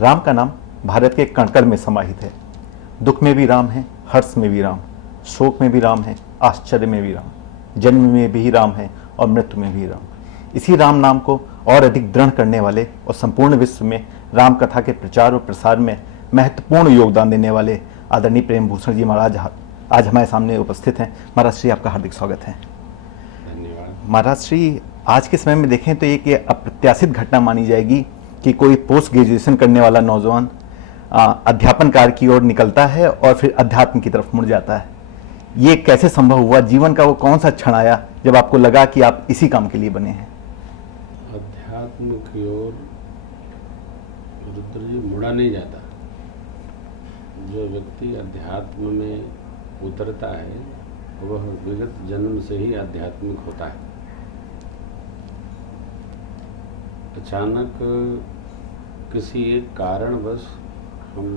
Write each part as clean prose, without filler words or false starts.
राम का नाम भारत के कण-कण में समाहित है। दुख में भी राम है, हर्ष में भी राम, शोक में भी राम है, आश्चर्य में भी राम, जन्म में भी राम है और मृत्यु में भी राम। इसी राम नाम को और अधिक दृढ़ करने वाले और संपूर्ण विश्व में राम कथा के प्रचार और प्रसार में महत्वपूर्ण योगदान देने वाले आदरणीय प्रेम भूषण जी महाराज आज हमारे सामने उपस्थित हैं। महाराज श्री, आपका हार्दिक स्वागत है। धन्यवाद। महाराज श्री, आज के समय में देखें तो एक अप्रत्याशित घटना मानी जाएगी कि कोई पोस्ट ग्रेजुएशन करने वाला नौजवान अध्यापन कार्य की ओर निकलता है और फिर अध्यात्म की तरफ मुड़ जाता है। ये कैसे संभव हुआ? जीवन का वो कौन सा क्षण आया जब आपको लगा कि आप इसी काम के लिए बने हैं? अध्यात्म की ओर रुद्र जी मुड़ा नहीं जाता। जो व्यक्ति अध्यात्म में उतरता है वह विगत जन्म से ही आध्यात्मिक होता है। अचानक किसी एक कारणवश हम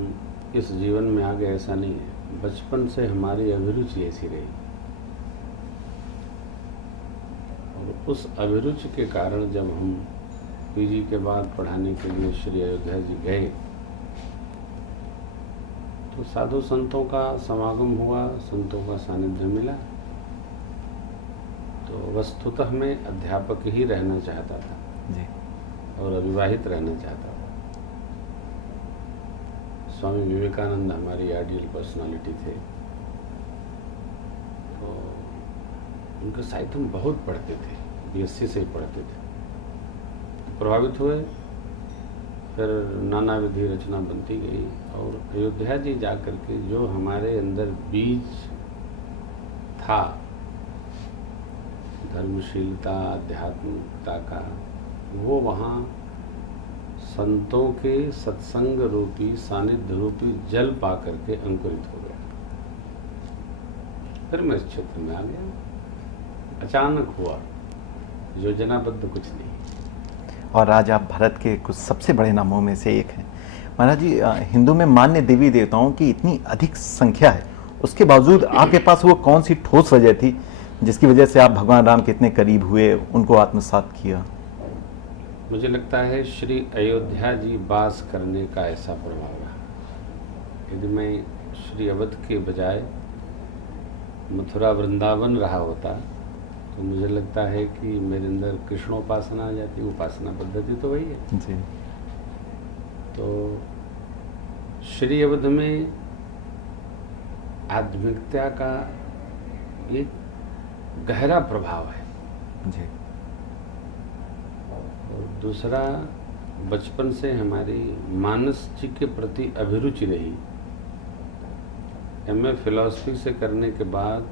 इस जीवन में आ गए, ऐसा नहीं है। बचपन से हमारी अभिरुचि ऐसी रही और उस अभिरुचि के कारण जब हम पीजी के बाद पढ़ाने के लिए श्री अयोध्या जी गए तो साधु संतों का समागम हुआ, संतों का सानिध्य मिला। तो वस्तुतः मैं अध्यापक ही रहना चाहता था जी। और अविवाहित रहना चाहता था। स्वामी विवेकानंद हमारी आइडियल पर्सनालिटी थे, तो उनके साहित्य हम बहुत पढ़ते थे, बीएससी से ही पढ़ते थे। तो प्रभावित हुए, फिर नाना विधि रचना बनती गई और अयोध्या जी जाकर के जो हमारे अंदर बीज था धर्मशीलता, आध्यात्मिकता का, वो वहाँ संतों के सत्संग रूपी, सानिध्य रूपी जल पा करके अंकुरित हो गया। फिर मैं इस क्षेत्र में आ गया। अचानक हुआ, योजनाबद्ध कुछ नहीं। और आज आप भारत के कुछ सबसे बड़े नामों में से एक हैं। महाराज जी, हिंदू में मान्य देवी देवताओं की इतनी अधिक संख्या है, उसके बावजूद आपके पास वो कौन सी ठोस वजह थी जिसकी वजह से आप भगवान राम के इतने करीब हुए, उनको आत्मसात किया? मुझे लगता है श्री अयोध्या जी वास करने का ऐसा प्रभाव है। यदि मैं श्री अवध के बजाय मथुरा वृंदावन रहा होता तो मुझे लगता है कि मेरे अंदर कृष्णोपासना आ जाती। उपासना पद्धति तो वही है जी। तो श्री अवध में आध्यात्मिकता का एक गहरा प्रभाव है जी। और दूसरा, बचपन से हमारी मानस जी के प्रति अभिरुचि रही। एमए फिलॉसफी से करने के बाद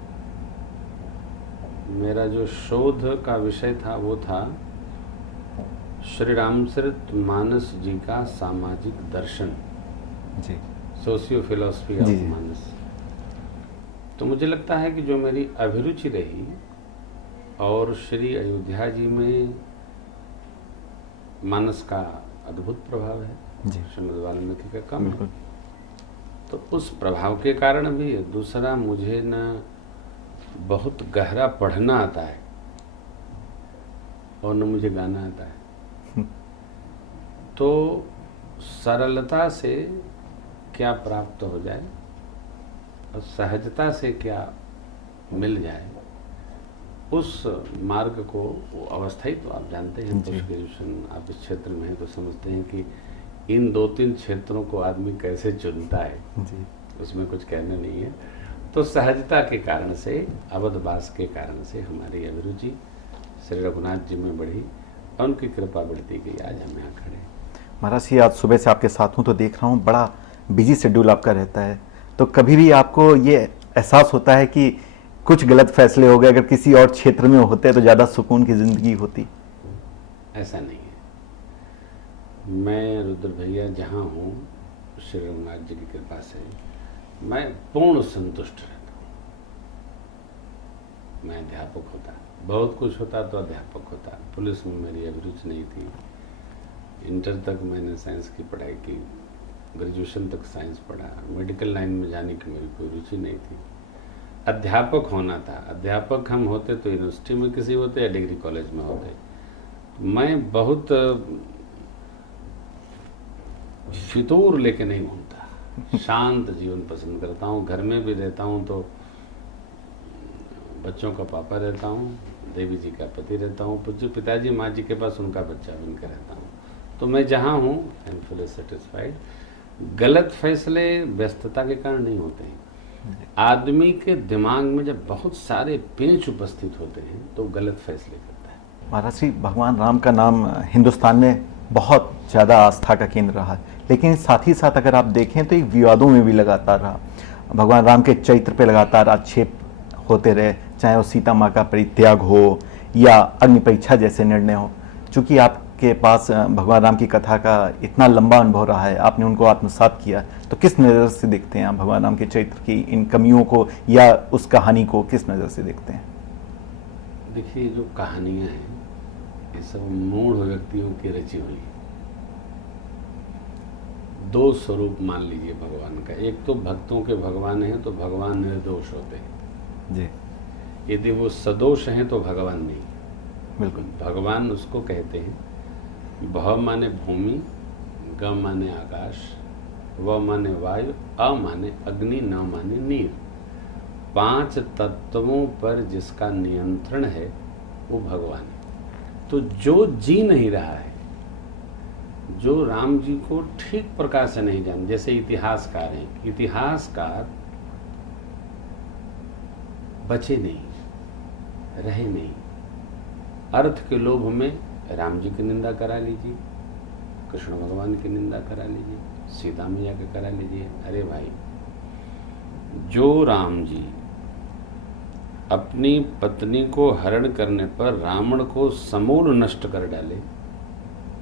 मेरा जो शोध का विषय था वो था श्री रामचरित मानस जी का सामाजिक दर्शन जी। सोशियो फिलॉसफी ऑफ जी। मानस। तो मुझे लगता है कि जो मेरी अभिरुचि रही और श्री अयोध्या जी में मानस का अद्भुत प्रभाव है जी। श्रीमद् वाल्मीकि का कम है। बिल्कुल। तो उस प्रभाव के कारण भी है। दूसरा, मुझे न बहुत गहरा पढ़ना आता है और न मुझे गाना आता है। तो सरलता से क्या प्राप्त हो जाए और सहजता से क्या मिल जाए, उस मार्ग को, वो अवस्था ही तो आप जानते हैं। पोस्ट ग्रेजुएशन आप इस क्षेत्र में हैं तो समझते हैं कि इन 2-3 क्षेत्रों को आदमी कैसे चुनता है जी। उसमें कुछ कहने नहीं है। तो सहजता के कारण से, अवधवास के कारण से हमारी अभिरुचि श्री रघुनाथ जी में बढ़ी और उनकी कृपा बढ़ती गई। आज हम यहाँ खड़े। महाराज जी, आज सुबह से आपके साथ हूँ तो देख रहा हूँ बड़ा बिजी शेड्यूल आपका रहता है, तो कभी भी आपको ये एहसास होता है कि कुछ गलत फैसले हो गए, अगर किसी और क्षेत्र में होते तो ज़्यादा सुकून की ज़िंदगी होती? ऐसा नहीं है। मैं रुद्र भैया जहाँ हूँ श्री रघुनाथ जी की कृपा से मैं पूर्ण संतुष्ट रहता हूँ। मैं अध्यापक होता, बहुत कुछ होता तो अध्यापक होता। पुलिस में मेरी अभिरुचि नहीं थी। इंटर तक मैंने साइंस की पढ़ाई की, ग्रेजुएशन तक साइंस पढ़ा। मेडिकल लाइन में जाने की मेरी कोई रुचि नहीं थी। अध्यापक होना था। अध्यापक हम होते तो यूनिवर्सिटी में किसी होते या डिग्री कॉलेज में होते। मैं बहुत फितूर लेके नहीं घूमता, शांत जीवन पसंद करता हूँ। घर में भी रहता हूँ तो बच्चों का पापा रहता हूँ, देवी जी का पति रहता हूँ, पूज्य पिताजी माँ जी के पास उनका बच्चा बनकर रहता हूँ। तो मैं जहाँ हूँ आई एम फुली सेटिस्फाइड। गलत फैसले व्यस्तता के कारण नहीं होते हैं। आदमी के दिमाग में जब बहुत सारे पेंच उपस्थित होते हैं तो गलत फैसले करता है। महाराज जी, भगवान राम का नाम हिंदुस्तान में बहुत ज़्यादा आस्था का केंद्र रहा, लेकिन साथ ही साथ अगर आप देखें तो एक विवादों में भी लगातार रहा। भगवान राम के चरित्र पे लगातार आक्षेप होते रहे, चाहे वो सीता माँ का परित्याग हो या अग्नि परीक्षा जैसे निर्णय हो। चूँकि आपके पास भगवान राम की कथा का इतना लंबा अनुभव रहा है, आपने उनको आत्मसात किया, तो किस नज़र से देखते हैं आप भगवान राम के चरित्र की इन कमियों को या उस कहानी को किस नज़र से देखते हैं? देखिए, जो कहानियाँ हैं ये सब मूढ़ व्यक्तियों की रची हुई है। दो स्वरूप मान लीजिए भगवान का, एक तो भक्तों के भगवान हैं तो भगवान निर्दोष होते हैं जी, यदि वो सदोष हैं तो भगवान नहीं। बिल्कुल। भगवान उसको कहते हैं, भ माने भूमि, ग माने आकाश, व माने वायु, अ माने अग्नि, न माने नीर। 5 तत्वों पर जिसका नियंत्रण है वो भगवान है। तो जो जी नहीं रहा है, जो राम जी को ठीक प्रकार से नहीं जान, जैसे इतिहासकार हैं, इतिहासकार बचे नहीं, रहे नहीं। अर्थ के लोभ में राम जी की निंदा करा लीजिए, कृष्ण भगवान की निंदा करा लीजिए, सीता मैया की करा लीजिए। अरे भाई, जो राम जी अपनी पत्नी को हरण करने पर रावण को समूल नष्ट कर डाले,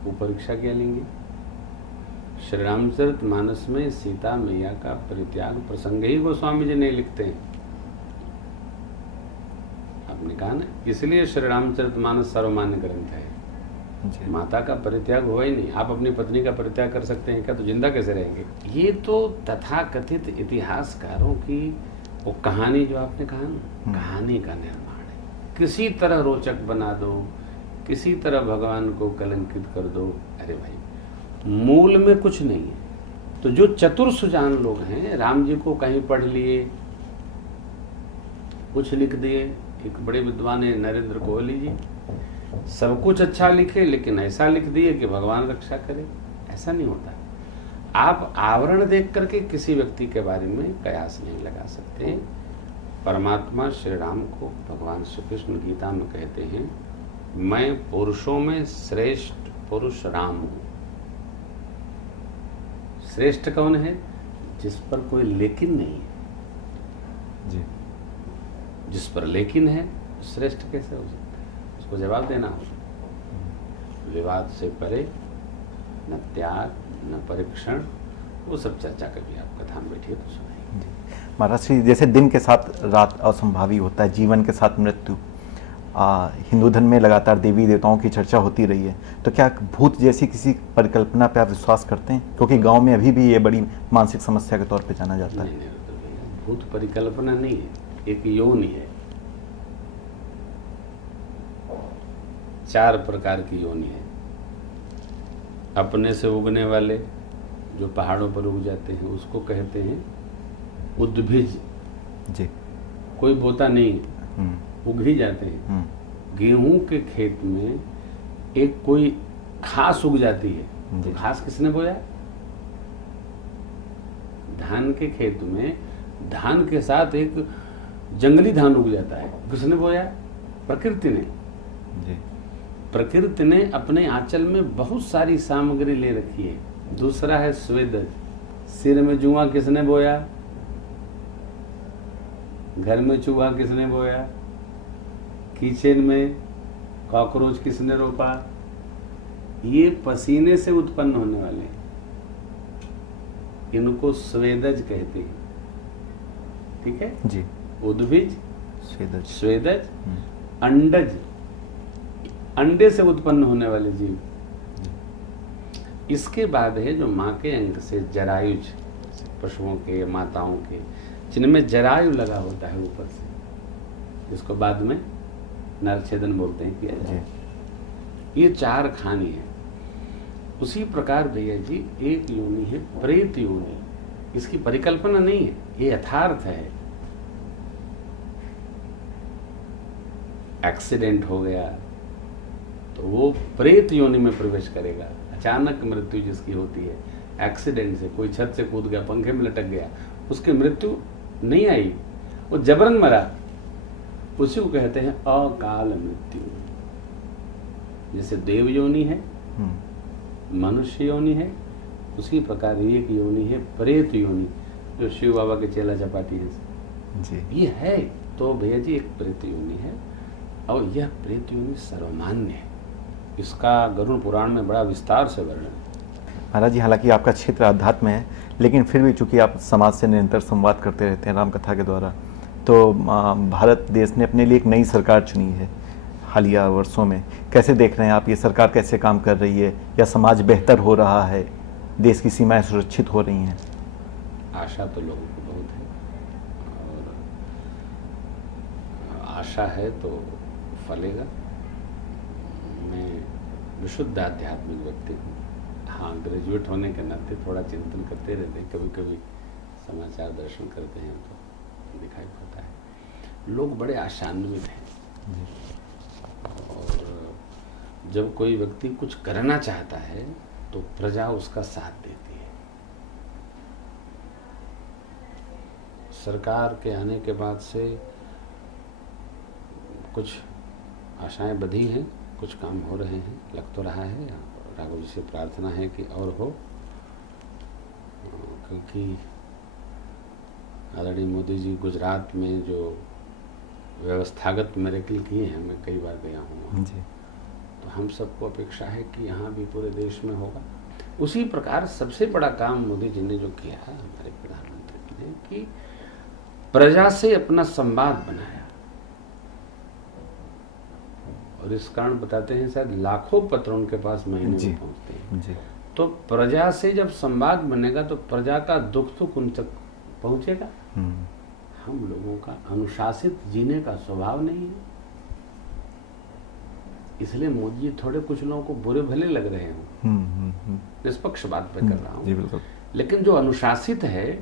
वो परीक्षा क्या लेंगे? श्री रामचरितमानस में सीता मैया का परित्याग प्रसंग ही गोस्वामी जी नहीं लिखते हैं। आपने कहा ना, इसलिए श्री रामचरितमानस सर्वमान्य ग्रंथ है। जी। माता का परित्याग हुआ ही नहीं। आप अपनी पत्नी का परित्याग कर सकते हैं क्या? तो जिंदा कैसे रहेंगे? ये तो तथाकथित इतिहासकारों की वो कहानी जो आपने कहा ना, कहानी का निर्माण है। किसी तरह रोचक बना दो, किसी तरह भगवान को कलंकित कर दो। अरे भाई, मूल में कुछ नहीं है। तो जो चतुर सुजान लोग हैं, राम जी को कहीं पढ़ लिए, कुछ लिख दिए। एक बड़े विद्वान है नरेंद्र कोहली जी, सब कुछ अच्छा लिखे लेकिन ऐसा लिख दिए कि भगवान रक्षा करे। ऐसा नहीं होता। आप आवरण देख करके किसी व्यक्ति के बारे में कयास नहीं लगा सकते। परमात्मा श्री राम को भगवान श्री कृष्ण गीता में कहते हैं, मैं पुरुषों में श्रेष्ठ पुरुष राम हूं। श्रेष्ठ कौन है? जिस पर कोई लेकिन नहीं है। जी। जिस पर लेकिन है श्रेष्ठ कैसे हो सकता है? उसको जवाब देना होगा। विवाद से परे, न त्याग, न परीक्षण, वो सब चर्चा कभी आप कथा में बैठिए तो सुनाइए। महाराज जी, जैसे दिन के साथ रात असंभावी होता है, जीवन के साथ मृत्यु, हिंदू धर्म में लगातार देवी देवताओं की चर्चा होती रही है, तो क्या भूत जैसी किसी परिकल्पना पे आप विश्वास करते हैं? क्योंकि गांव में अभी भी ये बड़ी मानसिक समस्या के तौर पे जाना जाता है। नहीं, भूत परिकल्पना नहीं है, एक योनि है। 4 प्रकार की योनि है। अपने से उगने वाले, जो पहाड़ों पर उग जाते हैं, उसको कहते हैं उद्भिज। जी। कोई बोता नहीं, उग ही जाते हैं। गेहूं के खेत में एक कोई घास उग जाती है, तो घास किसने बोया? धान के खेत में धान के साथ एक जंगली धान उग जाता है, किसने बोया? प्रकृति ने। जी। प्रकृति ने अपने आंचल में बहुत सारी सामग्री ले रखी है। दूसरा है स्वेदज। सिर में जुआ किसने बोया? घर में चूहा किसने बोया? किचन में कॉकरोच किसने रोपा? ये पसीने से उत्पन्न होने वाले हैं, इनको स्वेदज कहते हैं। ठीक है जी। उद्भिज, स्वेदज, अंडज, अंडे से उत्पन्न होने वाले जीव। इसके बाद है जो माँ के अंग से जरायुज, पशुओं के, माताओं के, जिनमें जरायु लगा होता है ऊपर से, जिसको बाद में नरछेदन बोलते हैं, किया जाए। ये 4 खानी है। उसी प्रकार भैया जी एक योनि है प्रेत योनि। इसकी परिकल्पना नहीं है, ये यथार्थ है। एक्सीडेंट हो गया तो वो प्रेत योनि में प्रवेश करेगा। अचानक मृत्यु जिसकी होती है एक्सीडेंट से, कोई छत से कूद गया, पंखे में लटक गया, उसकी मृत्यु नहीं आई, वो जबरन मरा, उसी को कहते हैं अकाल मृत्यु। जैसे देव योनि है, मनुष्य योनि है, उसी प्रकार एक योनि है प्रेत योनि, जो शिव बाबा के चेला चपाटी है जी। ये है तो भैया जी एक प्रेत योनि है, और यह प्रेत योनि सर्वमान्य है। इसका गरुड़ पुराण में बड़ा विस्तार से वर्णन है। महाराज जी, हालांकि आपका क्षेत्र अध्यात्म है, लेकिन फिर भी चूंकि आप समाज से निरंतर संवाद करते रहते हैं राम कथा के द्वारा, तो भारत देश ने अपने लिए एक नई सरकार चुनी है हालिया वर्षों में। कैसे देख रहे हैं आप, ये सरकार कैसे काम कर रही है, या समाज बेहतर हो रहा है, देश की सीमाएं सुरक्षित हो रही हैं? आशा तो लोगों को बहुत है, और आशा है तो फलेगा। मैं विशुद्ध आध्यात्मिक व्यक्ति हूँ। हाँ, ग्रेजुएट होने के नाते थोड़ा चिंतन करते रहते हैं, कभी कभी समाचार दर्शन करते हैं तो दिखाई पड़ता है लोग बड़े आशान्वित हैं। और जब कोई व्यक्ति कुछ करना चाहता है तो प्रजा उसका साथ देती है। सरकार के आने के बाद से कुछ आशाएं बधी हैं, कुछ काम हो रहे हैं, लग तो रहा है। राघव जी से प्रार्थना है कि और हो, क्योंकि आदरणीय मोदी जी गुजरात में जो व्यवस्थागत मेरेकल किए हैं, मैं कई बार गया हूँ जी, तो हम सबको अपेक्षा है कि यहाँ भी पूरे देश में होगा। उसी प्रकार सबसे बड़ा काम मोदी जी ने जो किया है, हमारे प्रधानमंत्री ने, कि प्रजा से अपना संवाद बनाया। और इस कारण बताते हैं शायद लाखों पत्र उनके पास महीने में पहुंचते हैं जी। तो प्रजा से जब संवाद बनेगा तो प्रजा का दुख सुख उन तक पहुंचेगा। हम लोगों का अनुशासित जीने का स्वभाव नहीं है, इसलिए मोदी जी थोड़े कुछ लोगों को बुरे भले लग रहे हो, निष्पक्ष बात पे कर रहा हूँ, लेकिन जो अनुशासित है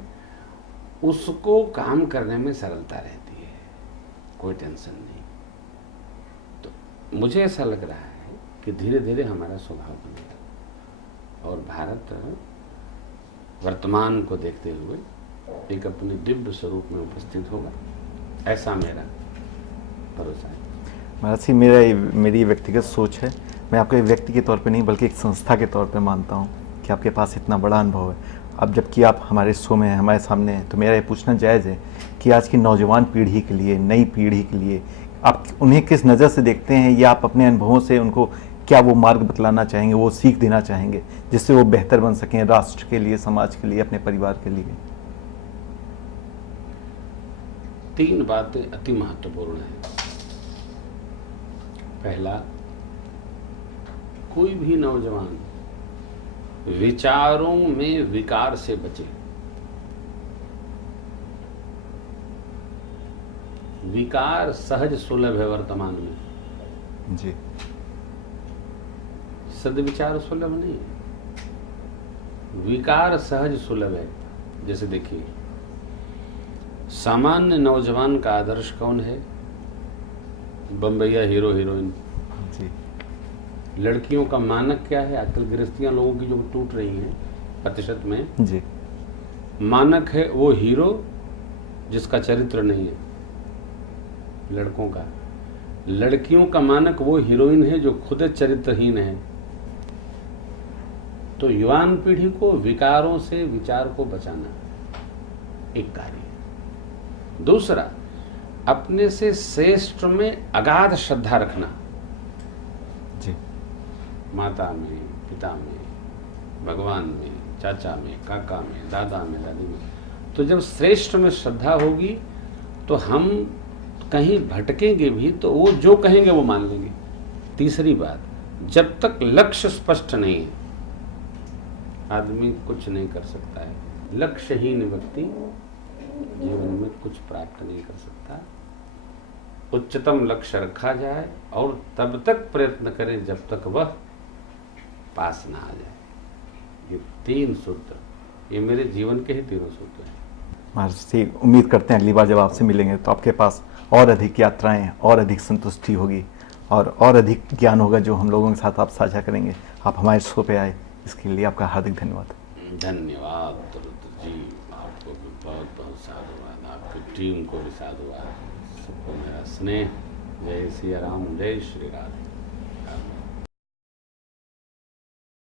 उसको काम करने में सरलता रहती है, कोई टेंशन नहीं। तो मुझे ऐसा लग रहा है कि धीरे धीरे हमारा स्वभाव बनेगा और भारत वर्तमान को देखते हुए एक अपने दिव्य स्वरूप में उपस्थित होगा, ऐसा मेरा भरोसा है। महाराज जी, मेरी व्यक्तिगत सोच है, मैं आपको एक व्यक्ति के तौर पे नहीं बल्कि एक संस्था के तौर पे मानता हूँ कि आपके पास इतना बड़ा अनुभव है। अब जबकि आप हमारे शो में हैं, हमारे सामने हैं, तो मेरा ये पूछना जायज़ है कि आज की नौजवान पीढ़ी के लिए, नई पीढ़ी के लिए आप उन्हें किस नज़र से देखते हैं, या आप अपने अनुभवों से उनको क्या वो मार्ग बतलाना चाहेंगे, वो सीख देना चाहेंगे, जिससे वो बेहतर बन सकें राष्ट्र के लिए, समाज के लिए, अपने परिवार के लिए? 3 बातें अति महत्वपूर्ण हैं। पहला, कोई भी नौजवान विचारों में विकार से बचे। विकार सहज सुलभ है वर्तमान में जी, सद्विचार सुलभ नहीं है, विकार सहज सुलभ है। जैसे देखिए, सामान्य नौजवान का आदर्श कौन है? बम्बैया हीरो हीरोइन जी। लड़कियों का मानक क्या है? आजकल गृहस्थियां लोगों की जो टूट रही हैं प्रतिशत में जी, मानक है वो हीरो जिसका चरित्र नहीं है लड़कों का। लड़कियों का मानक वो हीरोइन है जो खुद चरित्रहीन है। तो युवान पीढ़ी को विकारों से विचार को बचाना एक कार्य है। दूसरा, अपने से श्रेष्ठ में अगाध श्रद्धा रखना, जी। माता में, पिता में, भगवान में, चाचा में, काका में, दादा में, दादी में। तो जब श्रेष्ठ में श्रद्धा होगी तो हम कहीं भटकेंगे भी तो वो जो कहेंगे वो मान लेंगे। तीसरी बात, जब तक लक्ष्य स्पष्ट नहीं है आदमी कुछ नहीं कर सकता है। लक्ष्यहीन व्यक्ति जीवन में कुछ प्राप्त नहीं कर सकता। उच्चतम लक्ष्य रखा जाए और तब तक प्रयत्न करें जब तक वह पास ना आ जाए। 3 सूत्र, ये मेरे जीवन के ही तीनों सूत्र हैं। महाराज जी, उम्मीद करते हैं अगली बार जब आपसे मिलेंगे तो आपके पास और अधिक यात्राएं, और अधिक संतुष्टि होगी और अधिक ज्ञान होगा जो हम लोगों के साथ आप साझा करेंगे। आप हमारे शो पे आए, इसके लिए आपका हार्दिक धन्यवाद। धन्यवाद रुद्र जी, आपको भी बहुत बहुत साधुवाद, आपकी टीम को भी साधुवाद, सबको मेरा स्नेह। जय सिया राम, जय श्री राधे।